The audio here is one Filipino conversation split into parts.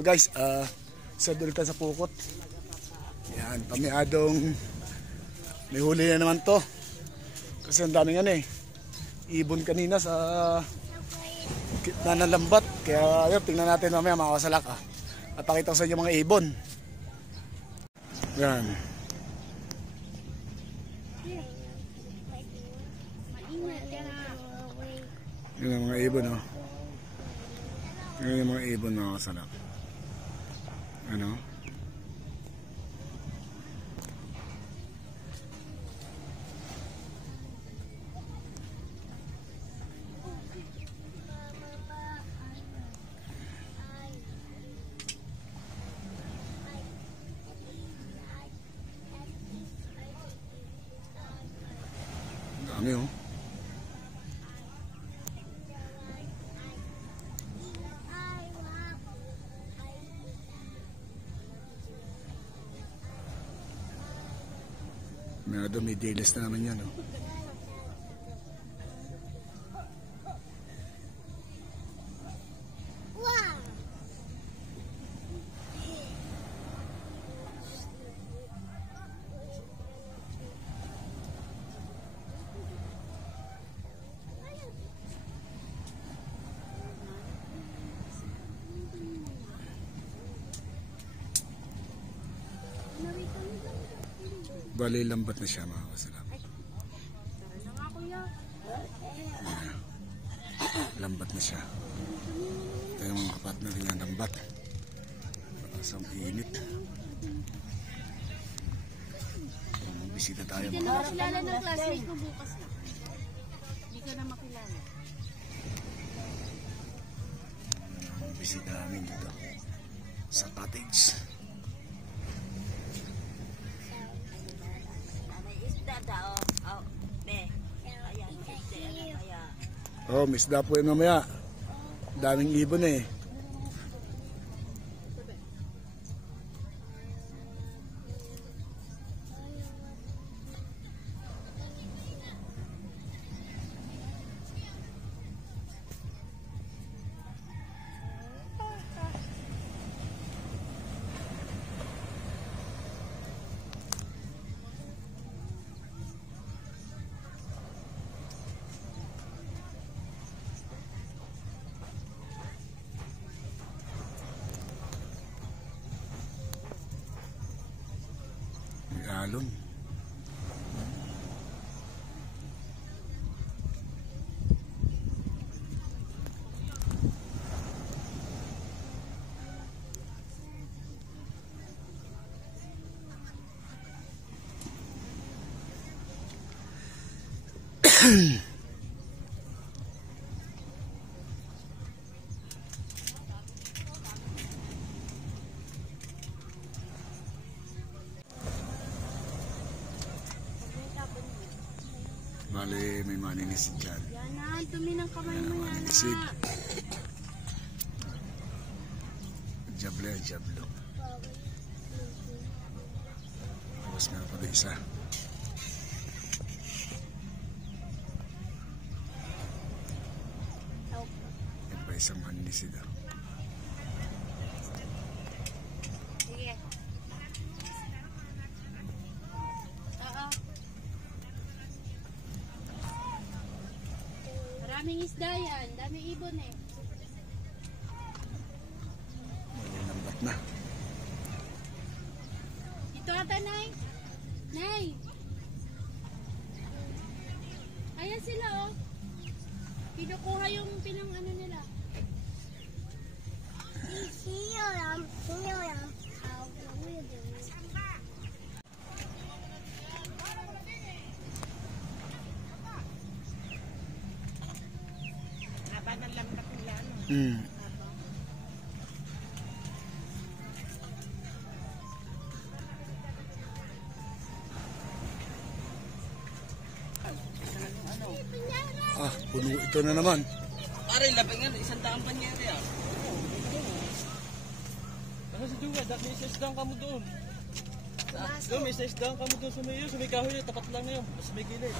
guys, sa dulkan sa Pukot. Yan, pamiadong may huli na naman to. Kasi ang daming ibon kanina sa gitna ng lambat. Kaya yun, tingnan natin mamaya mga kasalak. At pakita ko sa inyo mga ibon. Yan. Yan ang mga ibon, oh. Yan yung mga ibon mga kasalak. Ano? Dami, oh. May dilis na naman yan, oh. Bali, lambat na siya mga kasalak. Lambat na siya. Ito yung mga kapatner niya ng lambat. Masang init. Magbisita tayo. Hindi ka na makilala ng classmate mo bukas. Hindi ka na makilala. Magbisita namin dito sa cottage. Oh, misda po yun mamaya. Daming ibon eh. Alon. Bale, may maninisid dyan. Yan na, dumi ng kamay mo yan. Maninisid. Jable, jablo. Tapos nga pala isa. Yan pa isang maninisid. Sige. Daming isda yan, daming ibon eh. May lambat na. Ito ata, Nay. Nay. Ayan sila, oh. Kinukuha yung pinang ano nila. Puno ito na naman. Aray, labingan, isang daang panyeri ah. Kasi si Duga, dahil may isasdang kamo doon. Doon, may isasdang kamo doon sa may kahoy, tapat lang na yun. Mas may gilid.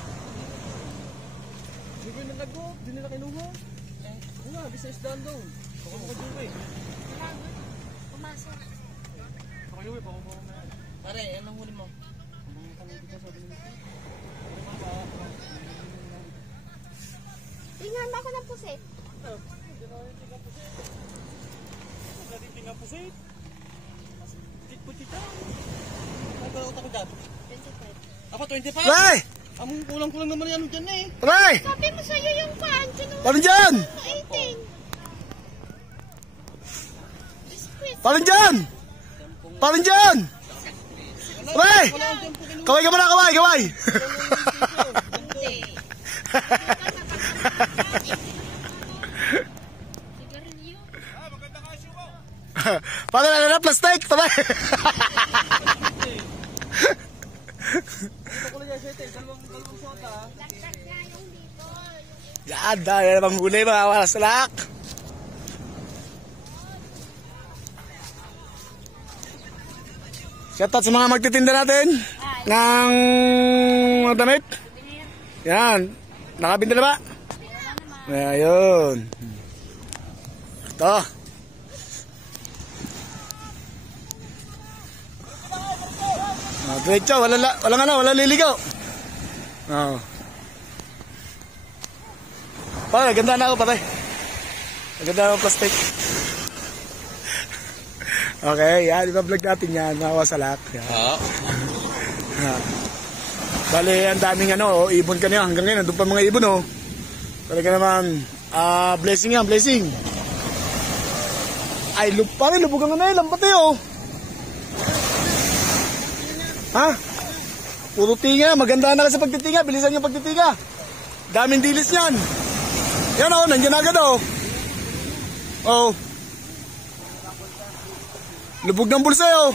Hindi ko yung nagagop, di nila kinuha. Nga, di isasdang doon. Baka mo ka Duga eh. pumasok. Pare, anong huli mo? Tingnan mo ako ng pusit. Tingnan po sa'yo. Putit-putit lang. Ang balot ako dyan. 25. Apa, 25? Pre! Ang kulang-kulang naman yan dyan eh. Pre! Sabi mo sa'yo yung pan. Paano dyan? 18. Paano dyan? Paano dyan? Pre! Kaway ka muna, kaway, kaway! Hindi. Sigarilyo. Paano na plastic? Tabay! Ito ko lang yan, Sete. Dalawang soda. Laksak niya yung dito. Yan, dahil namang huli mga walasalak. Shoutout sa mga magtitinda natin ng mga damit. Yan, nakabinda na ba? Ayun. Ito. Diretso, wala liligaw. Oh. Pare, ganda na ako, pare. Ganda na ako plastic. Okay, yan. Iba-vlog natin yan. Mga wasalak. Oo. Bale, ang daming ibon kanina. Hanggang ngayon, nandun pa mga ibon, oh. Talaga naman, blessing yan, blessing. Ay, pare, lubog ang lambat eh, oh. Ha? Puro tinga. Maganda na kasi pagtitinga. Bilisan yung pagtitinga. Daming dilis yan. Yan, oh. Nandiyan agad, oh. Oh. Lubog ng bulsa, oh.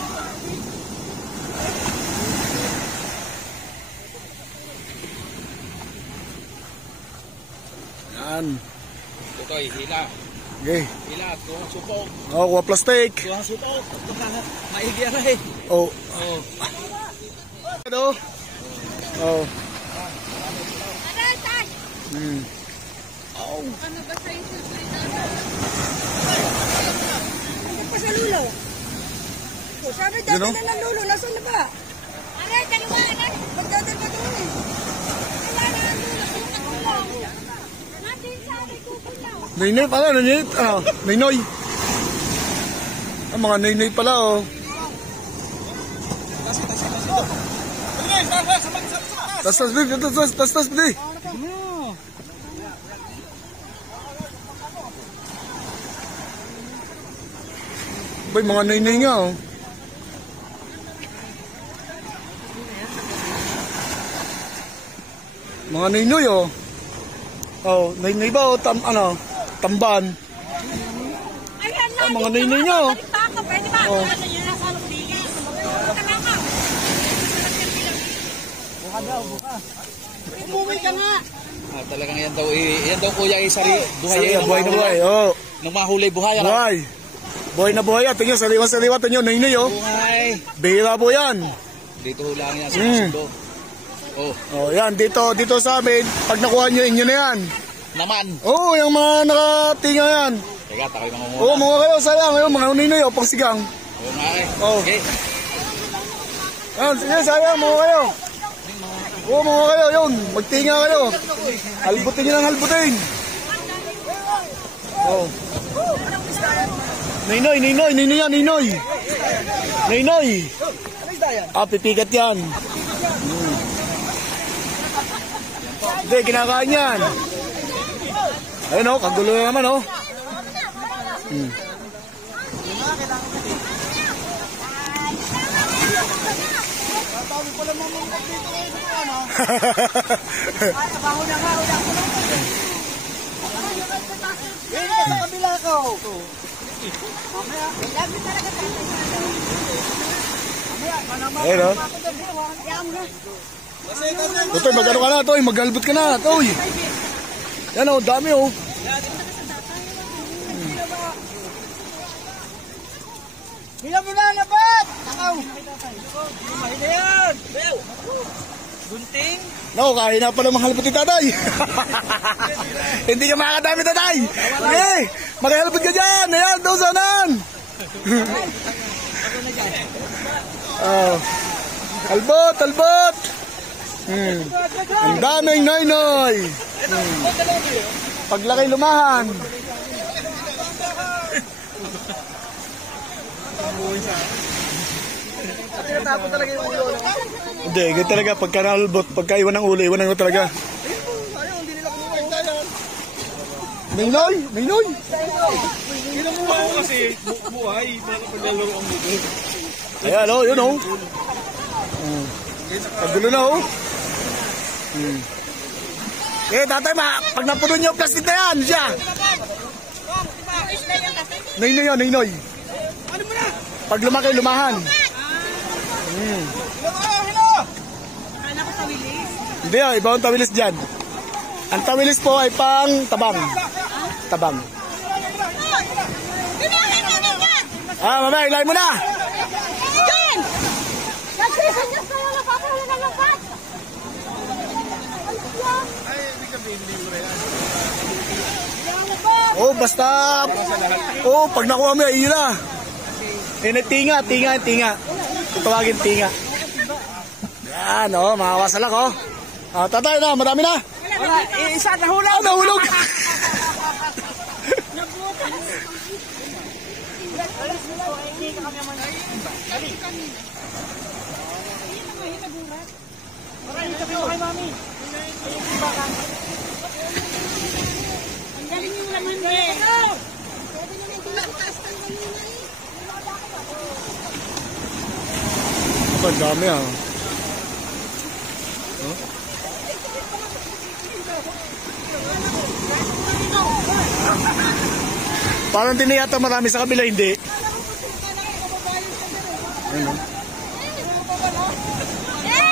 Yan. Ito, hila. Okay. Hila, kuha supok. Oh, kuha plastic. Kuha supok. Maigi yan eh. Oh. Oo. Ito. Oh. Aray, tay! Ano ba sa'yo susunod na? Ano pa sa lulo? O, sabi dati Yun, oh. na ng lulo, nasaan na ba? Aray, dalawa, aray! Magdadal pa doon eh. Wala na ang dulo. Natin sa aray kukulang. Noynoy pala, noynoy. Noynoy. Mga noynoy pala, oh. Tas, bili. Boy, mga noynoy nga, oh. Mga noynoy, oh. Oh, noynoy ba, oh, tamban. Ayan na. Mga noynoy nga, oh. Balik pa ako. Pwede ba? Oh. Ano yun ang salubigis? Tama ka. Umuwi ka nga. Talagang yan daw kuya isari. Buhay na buhay, oh. Nung mahulay buhay. Buhay. Buhay na buhay, at tingnan, saliwa, tingnan, noynoy, oh. Buhay. Bihira po yan. Dito lang yan sa sundo. Oh. Oh, yan, dito sa amin, pag nakuha nyo, inyo na yan. Naman. Oo, yung mga nakatinga yan. Teka, takoy mga muna. Oo, mga kayo, sayang, yung mga uninoy, oh, pang sigang. Oo nga eh. Oh. Okay. Yan, sige, sayang, mga kayo. Oo, mga kayo, yun, magtinga kayo. Halbutin nyo ng halbutin. Oh. Ninoy yan, Ninoy. Pipigat yan. Hindi, kinakain yan. Ayun, oh, kagulo na naman, oh. Baho na nga, ulang ko lang. Hindi ka sa kabila ko. Mamaya, lagi talaga tayo. Ayun, oh. Totoy, mag-ano ka na, Toy, mag-albot ka na, Toy. Yan, oh, dami, oh. Hila mo na, labat! Takaw! Mahina yan. Bel. Gunting. No, kaya na pala mga halbutin, tatay. Hindi ka makakadami, tatay. Okay, mag-halbot ka dyan. Ayan, doon sanan. Oh. Talbot, talbot. Ang daming noy-noy. Paglaki lumahan. Tapos talaga yung ulo. Hindi, ganyan talaga. Pagka nalbot, pagka iwan ng ulo, iwan ng talaga. Ayaw, hindi nila kumuha. Noy-noy, noy-noy. Kinukuha ko kasi buhay para paglalaro ang mundo. Ayan, oh, yun, oh. Pagulo na, oh. Eh, tatay, pag napuno niyo yung plastic na yan, siya. Noy-noy yun, noy-noy. Ano mo na? Pag lumaki, lumahan. Hello! Kala ko tawilis. Hindi, oh, iba ang tawilis dyan. Ang tawilis po ay pang tabang. Tabang. Mamay, ilay mo na. Jen! Nagsisanyas kayo na papahuli ng lambat! Oh, basta. Oh, pag nakuha mo, ayun na. Tinga. Tawagin tinga. Yan, oh, makawasalak, oh. Tatay na, madami na. Wala, isa nahulog. Nahulog. Ang galing yung laman eh. Ang dami, ah. Parang tiniyata marami sa kabila, hindi. Ayun, oh. Hila.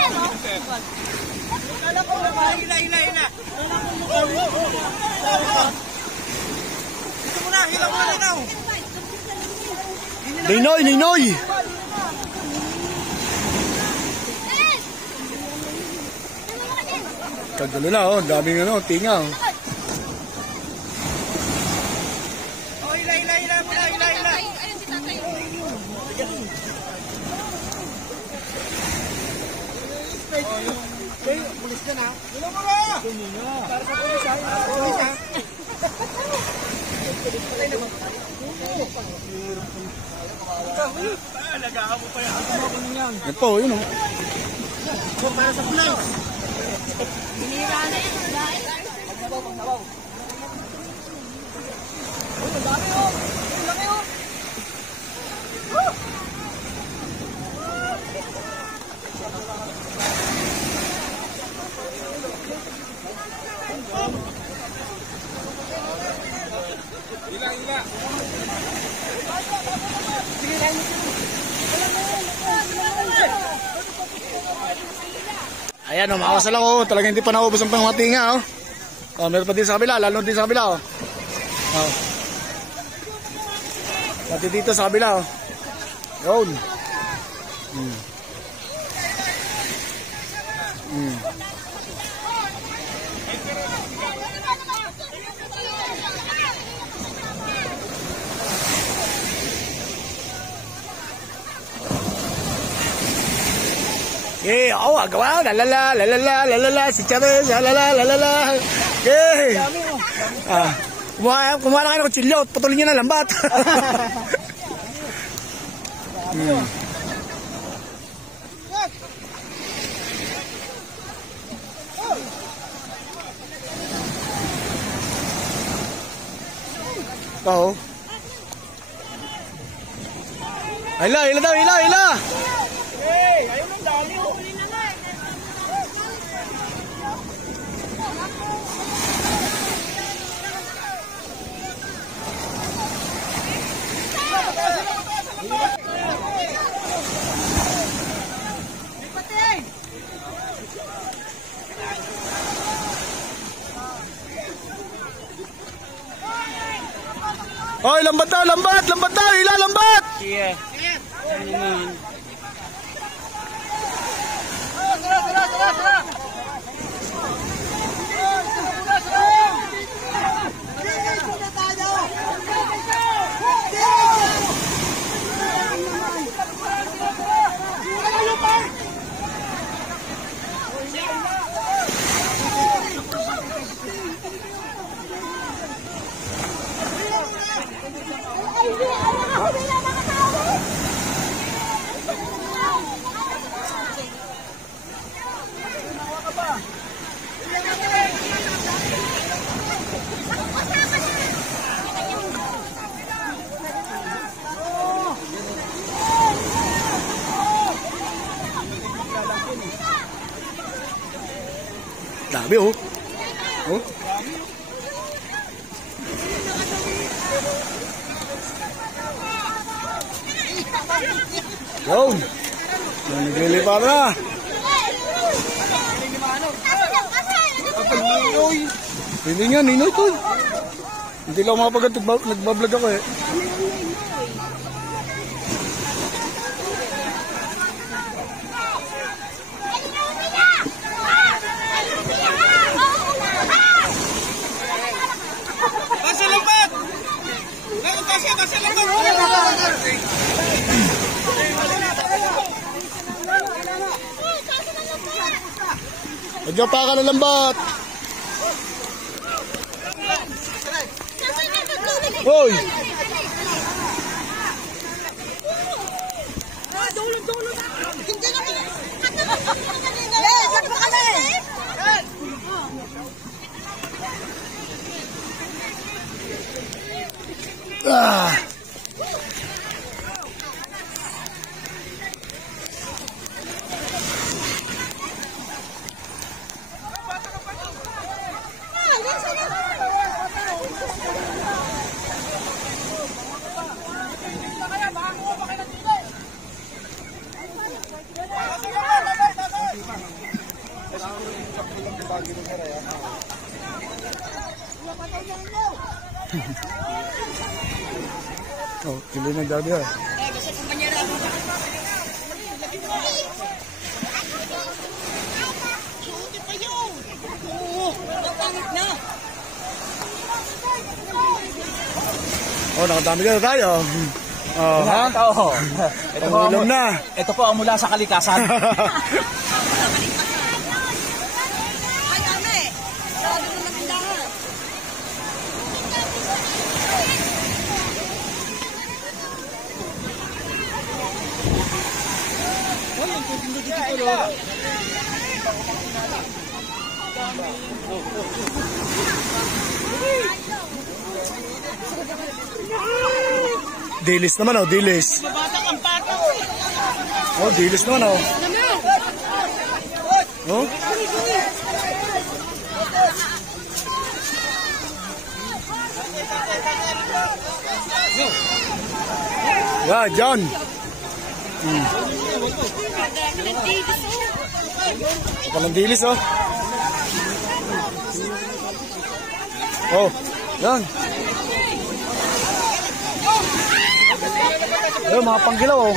Ito muna, hila mo na daw. Ninoy! Kagulo na, oh. Daming ano, tinga, oh. Oh, hila muna. Ayun si tatay. Pulis ka na. Hila mo na. Para sa pulis, ha? Pulis, ha? Yan po, yun, oh. Para sa pulis. Hinira na yan. Ayan, oh, makawasa lang, oh. Talagang hindi pa naubos ang pangmatinga, oh. Oh, meron pa din sa kabila, lalo din sa kabila, oh. Oh. Pati dito sa kabila, oh. Yun. Eh, oh, agawa, lalala, si Chavez, lalala. Eh. Kumuha na kayo ng kutsilyo, putulin nyo na lambat. Oo. Hila daw, hila. Ayun ang dali, oh. Oy, lambat daw, hila, lambat. Sige. Dami oh. Oh. Yun. Naglilipa na. Hindi nga, Ninoy to. Hindi lang makapagat, nagbablog ako eh. Medyo pa ka na lambat. Hoy! Ah! Oh, kilo na gabi ah. Oh, nakadami ka na tayo. Oh, ha? Ito po ang mula sa kalikasan. Dilis naman oh, dilis. Oh, dilis naman oh. Oh? Yeah, John. Walang dilis oh. Oh, yan. Ayun, mga panggilaw oh.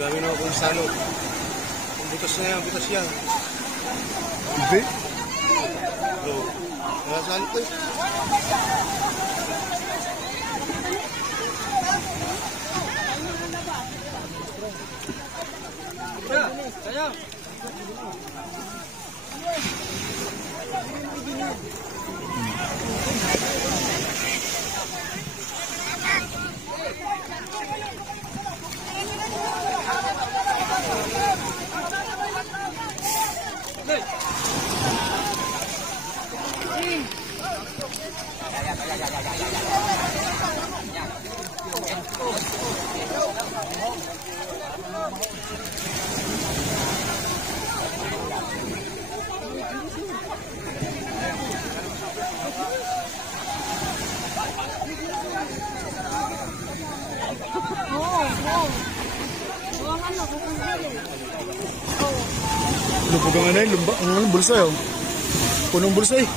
Dami na akong salo. Butas na yan, butas yan. Hindi? Nasalo ko eh. Lupog ang ano yun, ang bulsa yun. Punong bulsa eh.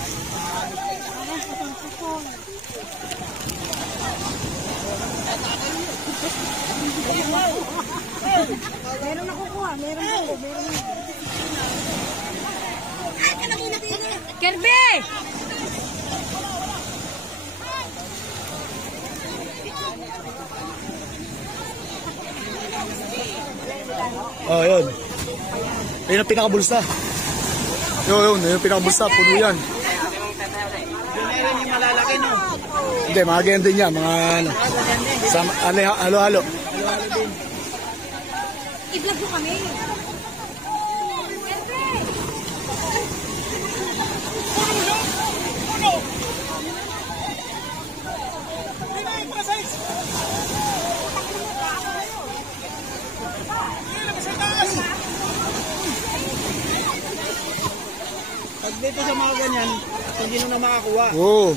Meron nakukuha, meron ako, meron ako. Kirby! Oh, yun. Yun ang pinakabulsa. Yun yung pinakabulsa. Puno yan. Meron yung malalaki, no? Hindi, mga ganyan din yan. Mga ano. Halo-halo. I-vlog mo kami. Pag dito sa mga ganyan, hindi nyo na makakuha. Oo.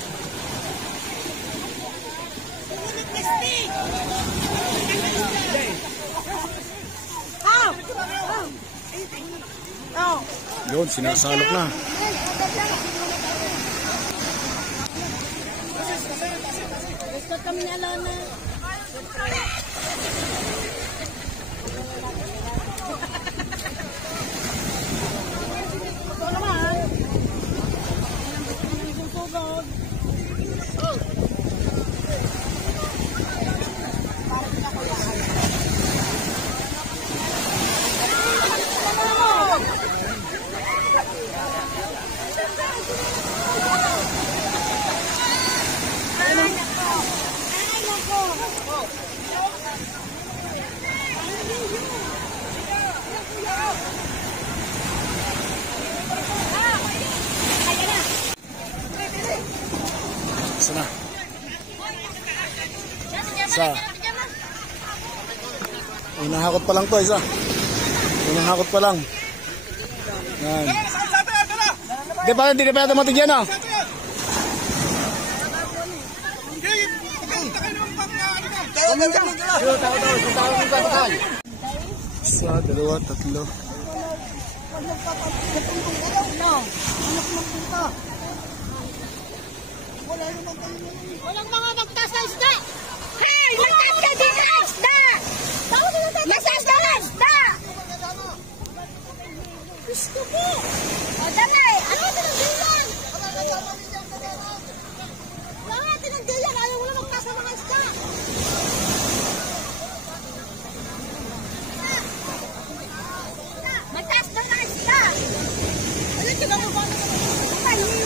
Yun, sinasalok na. Gusto kami ni Alana. Sana. Isa. Unang hakot pa lang to, isa. Unang hakot pa lang. Yan. Hindi pa natin matigyan, ah. Isa, dalawa, tatlo. Walang mga magtas na isda! Hey! Magtas ka din na isda! Masas na na isda! Gusto ko! O, damay! Ano tinagdilan? Wala tinagdilan! Ayaw wala magtas na mga isda! Magtas na na isda! Wala tinagdilan!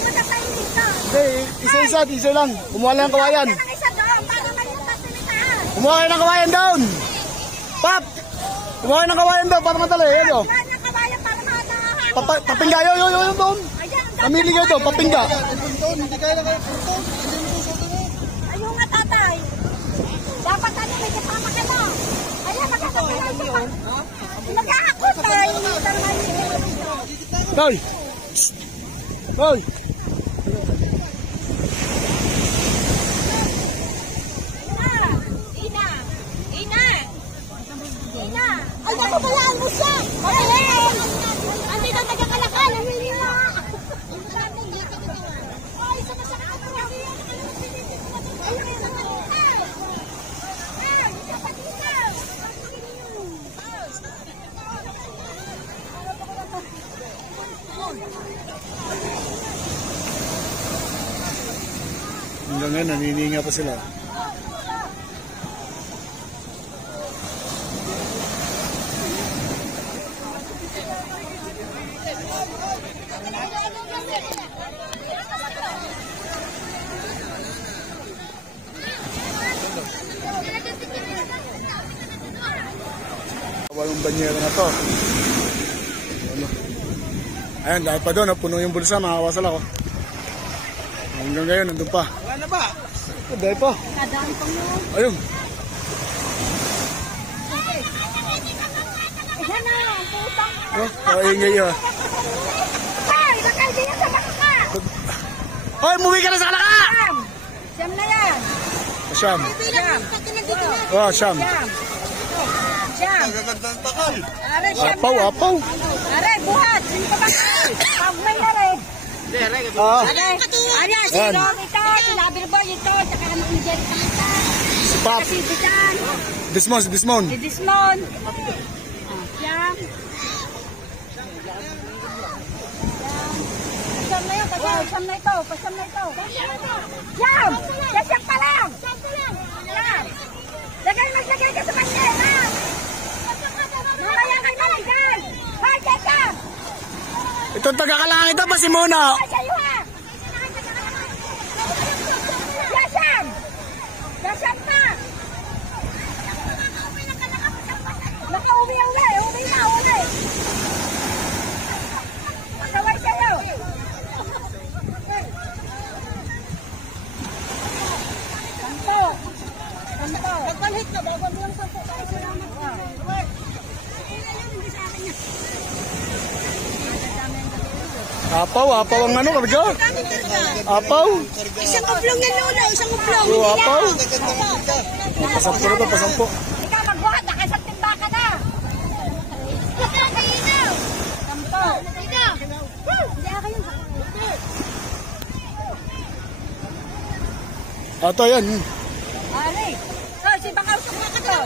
Matapay nito! Hindi, isa lang. Kumuha lang ng kawayan. Kumuha kayo ng kawayan down. Pap! Kumuha kayo ng kawayan down para matalo. Yan o. Papingga. Yun doon. Namili kayo doon. Papingga. Ayun nga tatay. Dapat ano, may kasama ka na. Ayan, magkakasama ka. Magkakakot tayo. Hoy! Hoy! Ay, naku, balaan mo siya! Balaan! Ang dito nagkakalakal, ang hili na! Ay, sumasakit ako! Hanggang ngayon, nanininga pa sila. Yung banyera na to. Ayan, dahil pa doon, puno yung bulsa, makakawasal ako. Hanggang ngayon, nandun pa. Wala na ba? Dahil pa. Kadaan pa mo. Ayun. Ayan na, ang putang. Kaingay yun. Ay, nakaldi yan sa baka. Hoy, umuwi ka na sa kalaka! Siyam na yan. Siyam. Siyam. Oh, siyam. Siyam. Siyam. Nagagandang takal. Aray, siyam Apaw, yan. apaw. Are, buhat. Sino ka ba? Pag may are. Ah, Ano, si Yan. Rom ito, si Labirboy ito, saka naman ni Jerry Tanta. si Pap. Si Bisan, Desmond, si Desmond. si Dismon. Yan. Pasam na yun, pasam na ito, pasam na ito. Yan! Kasyak pa lang! Yan! Lagay ka sa banyan, ha? Mamaya kay Malagay! Hoy, kasyak! Itong taga-Kalangit ito pa si Mona. Hoy, sa'yo, ha? Kasyak! Kasyak pa! Uwi na! Pasaway sa'yo! Sampo! Nagpalit na, bago lang sa po. Ay, salamat po. Hindi sa akin yan. Apaw ang ano, karga. Apaw. Isang uplong yan, Lola. Isang uplong. Oo, apaw. Pasampo na to, pasampo. Ikaw magbuhat, nakasang timba ka na. Sampo. Hindi ako yun. Ato yan. Ari. Oh, si Bakausok na ka to.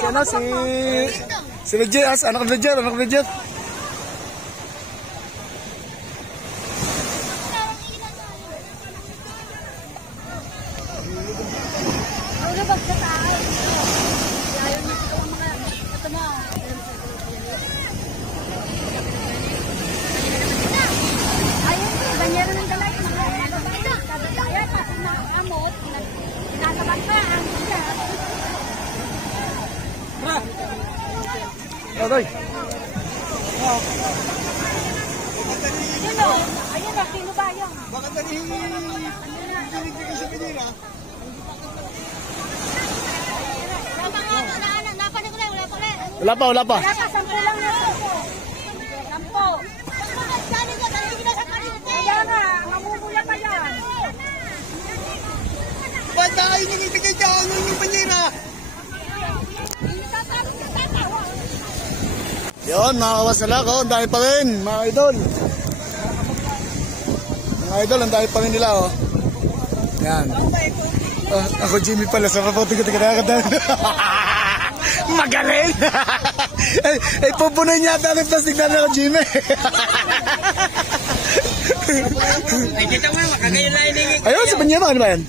Sana si Lejer, anak ni Lejer. Lulubog sa taas. Ayaw niya ito ang mga ito mo. Ayun, banyero ng dalay. Kadalaya, tapos nakakamot. Tinatabang pa ang siya. Aray. Ayun o. Ayun o, sino ba yun? Bakit narinig sa kanila? Wala pa. Wala pa, 10 lang na 10. 10. Kaya nga, mamumula pa yan. Ba't tayo nagigigay dyan yung banyera? Yun, mga kawasala ko, ang dami pa rin, mga idol. Mga idol, ang dami pa rin nila, oh. Yan. Ako Jimmy pala, sa kapote ko tignan. Magaling! ay, pupunan niya ata ng plastic na ako, Jimmy. Ay, kita mo, makagayon na iningi. Ayun, sa banyero, ano ba yan?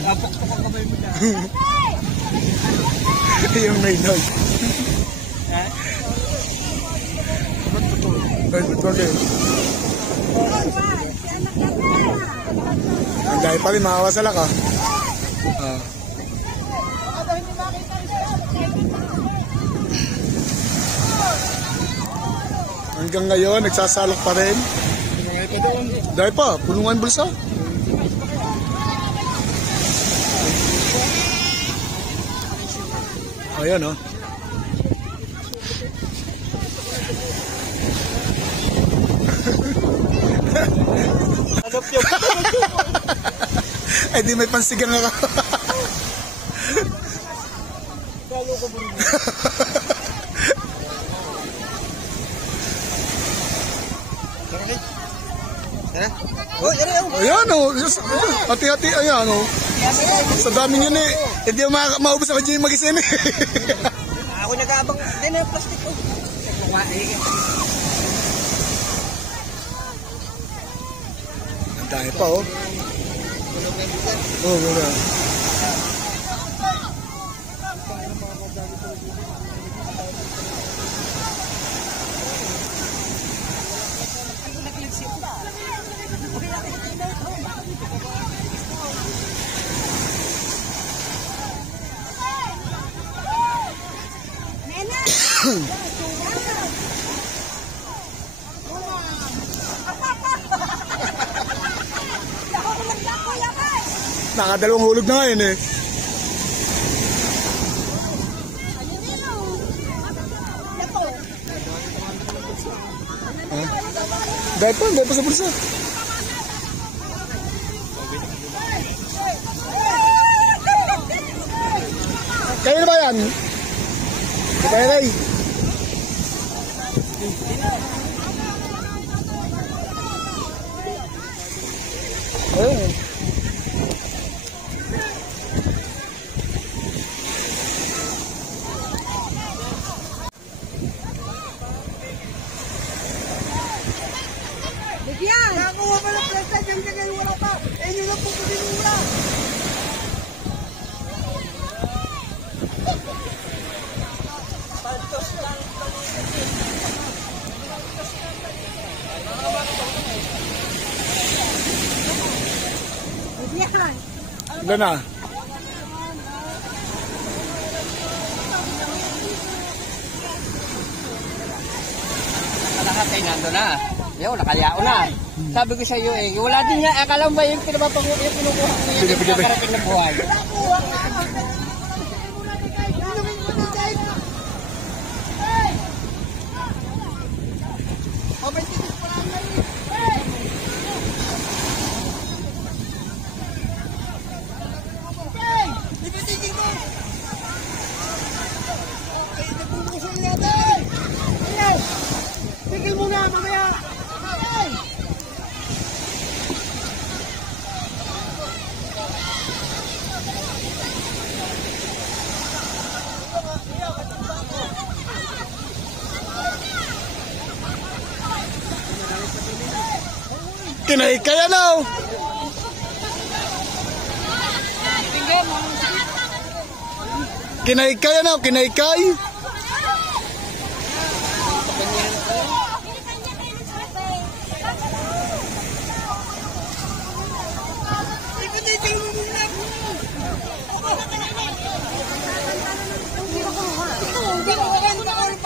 Papok-pok ang kamay mo na. Yung may dog. Ay, bagay. Ang dahil pa rin, mga kawasala ka. Hanggang ngayon, nagsasalok pa rin. Dahil pa, punungan bulsa. Ayan, oh. Ay, di may pansigang ako. Ayan, oh. Hati-hati, ayan, oh. Sa dami yun eh. Hindi yung maubos ako dyan yung mag-isin eh. Ako nag-aabang din ng plastic ko. Ang dami pa, oh. Oh, muna. Nakadalawang hulog na ngayon eh. Dahil pa sa bulsa. Kayo na ba yan? Ito tayo, Ray. Ayun. Bigyan! Nakakuha pa ng presta, dyan kayo wala pa. Eh, yun lang po pinura. Bigyan! Ilan na? Lahat ay nando na. Yo, nakaliyao na. Sabi ko sa iyo wala din nga. Akala mo ba yung pinapapanguha yung pinukuha ko yung nakakarating na buhay? Tigil mo na, mamaya! Kinaikay ano? Kinaikay ano? Kinaikay?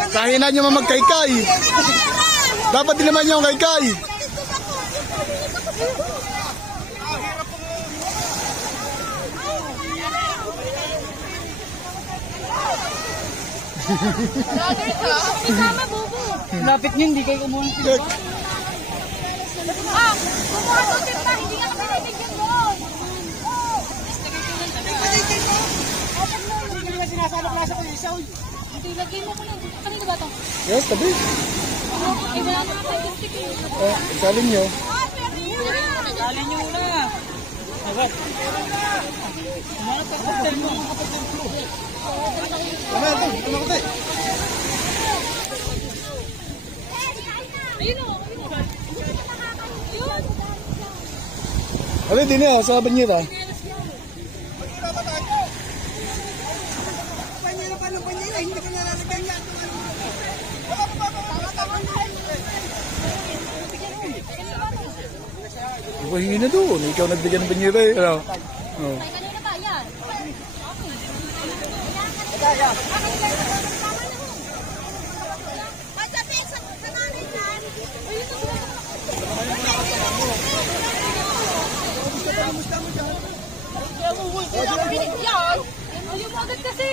Kahinan nyo mamagkaykay. Dapat din naman yung kaykay. Lapit niyo, hindi kayo kumuha. Ah! Kumuha ko sila! Hindi nga kami nabigyan doon! Hindi naman sinasalo-klasa ko yung isa. Hindi, lagay mo ko lang. Kanino ba ito? Yes, tabi. Ay, wala mga pag-istik eh. Salin nyo. Dali niyo na. Agad. Mga kapatid mo. Ayun o! Ayun! Alin din niya, sa banyera. Panyera pa ng panyera, hindi ko nalalagyan yan. Ibahingi na doon. Ikaw nagbigyan ng banyera eh. Ano? Oh. Ay, kanina ba? Yan. Yan! Ayaw mo agad kasi!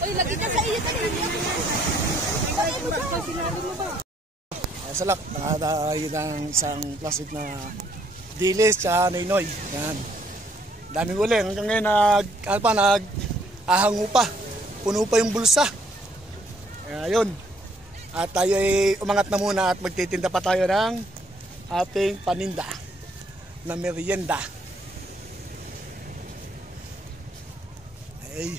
Uy, lagi ka sa iyo! Salak, nakatayo ng isang plastic na dilis tsaka noynoy. Yan. Daming uli. Hanggang ngayon nag-ahango pa. Puno pa yung bulsa. Kaya yun. At tayo ay umangat na muna at magtitinda pa tayo ng ating paninda na merienda. Ay.